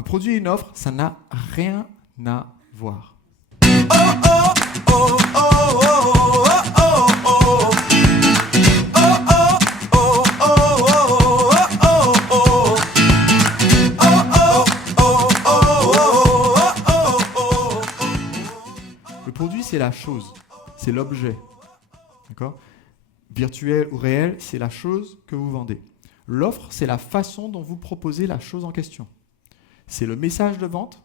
Un produit et une offre, ça n'a rien à voir. Le produit, c'est la chose, c'est l'objet. D'accord ? Virtuel ou réel, c'est la chose que vous vendez. L'offre, c'est la façon dont vous proposez la chose en question. C'est le message de vente,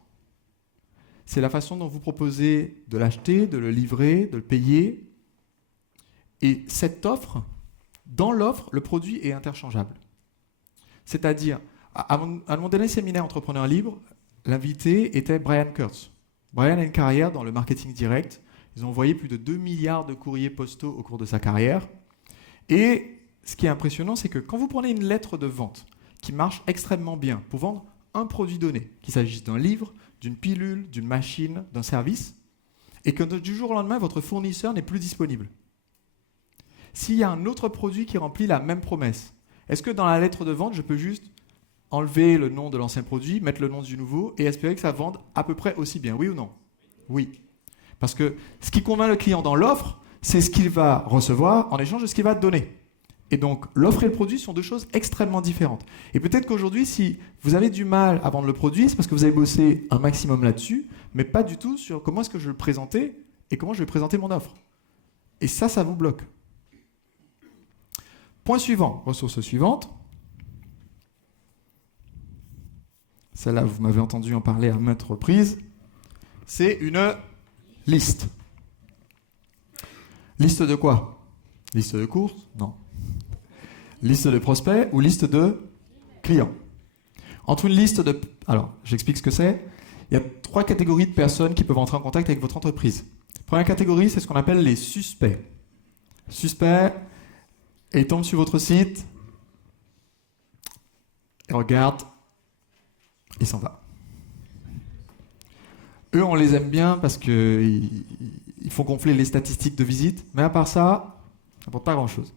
c'est la façon dont vous proposez de l'acheter, de le livrer, de le payer. Et cette offre, dans l'offre, le produit est interchangeable. C'est-à-dire, à mon dernier séminaire Entrepreneur Libre, l'invité était Brian Kurtz. Brian a une carrière dans le marketing direct. Ils ont envoyé plus de 2 milliards de courriers postaux au cours de sa carrière. Et ce qui est impressionnant, c'est que quand vous prenez une lettre de vente qui marche extrêmement bien pour vendre un produit donné, qu'il s'agisse d'un livre, d'une pilule, d'une machine, d'un service, et que du jour au lendemain, votre fournisseur n'est plus disponible. S'il y a un autre produit qui remplit la même promesse, est-ce que dans la lettre de vente, je peux juste enlever le nom de l'ancien produit, mettre le nom du nouveau et espérer que ça vende à peu près aussi bien, oui ou non ? Oui. Parce que ce qui convainc le client dans l'offre, c'est ce qu'il va recevoir en échange de ce qu'il va donner. Et donc, l'offre et le produit sont deux choses extrêmement différentes. Et peut-être qu'aujourd'hui, si vous avez du mal à vendre le produit, c'est parce que vous avez bossé un maximum là-dessus, mais pas du tout sur comment est-ce que je vais le présenter et comment je vais présenter mon offre. Et ça vous bloque. Point suivant, ressource suivante. Celle-là, vous m'avez entendu en parler à maintes reprises. C'est une liste. Liste de quoi ? Liste de courses ? Non. Liste de prospects ou liste de clients ? Entre une liste de... Alors, j'explique ce que c'est. Il y a 3 catégories de personnes qui peuvent entrer en contact avec votre entreprise. Première catégorie, c'est ce qu'on appelle les suspects. Suspects, ils tombent sur votre site, ils regardent, ils s'en vont. Eux, on les aime bien parce qu'ils font gonfler les statistiques de visite, mais à part ça n'apporte pas grand-chose.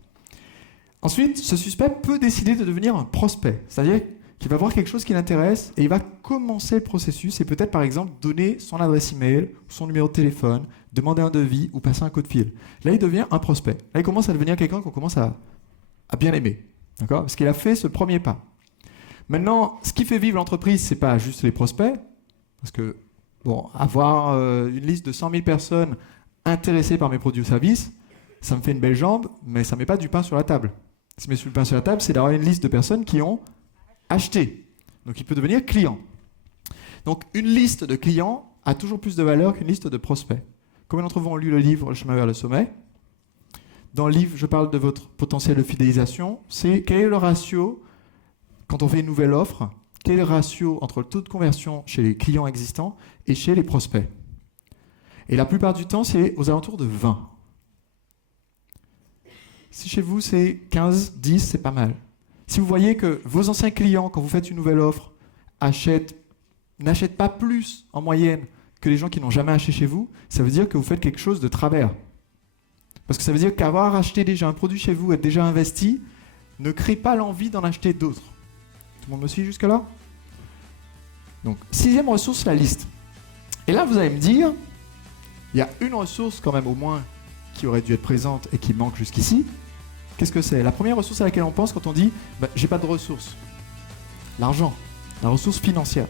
Ensuite, ce suspect peut décider de devenir un prospect, c'est-à-dire qu'il va voir quelque chose qui l'intéresse et il va commencer le processus et peut-être par exemple donner son adresse email, son numéro de téléphone, demander un devis ou passer un coup de fil. Là, il devient un prospect. Là, il commence à devenir quelqu'un qu'on commence à bien aimer, d'accord ? Parce qu'il a fait ce premier pas. Maintenant, ce qui fait vivre l'entreprise, c'est pas juste les prospects, parce que bon, avoir une liste de 100 000 personnes intéressées par mes produits ou services, ça me fait une belle jambe, mais ça ne met pas du pain sur la table. Ce qui met du pain sur la table, c'est d'avoir une liste de personnes qui ont acheté. Donc, il peut devenir client. Donc, une liste de clients a toujours plus de valeur qu'une liste de prospects. Combien d'entre vous ont lu le livre « Le chemin vers le sommet » ? Dans le livre, je parle de votre potentiel de fidélisation. C'est quel est le ratio, quand on fait une nouvelle offre, quel est le ratio entre le taux de conversion chez les clients existants et chez les prospects ? Et la plupart du temps, c'est aux alentours de 20. Si chez vous, c'est 15, 10, c'est pas mal. Si vous voyez que vos anciens clients, quand vous faites une nouvelle offre, n'achètent pas plus en moyenne que les gens qui n'ont jamais acheté chez vous, ça veut dire que vous faites quelque chose de travers. Parce que ça veut dire qu'avoir acheté déjà un produit chez vous, être déjà investi, ne crée pas l'envie d'en acheter d'autres. Tout le monde me suit jusque-là ? Donc, 6e ressource, la liste. Et là, vous allez me dire, il y a une ressource quand même au moins qui aurait dû être présente et qui manque jusqu'ici. Qu'est-ce que c'est ? La première ressource à laquelle on pense quand on dit « j'ai pas de ressources ». L'argent, la ressource financière.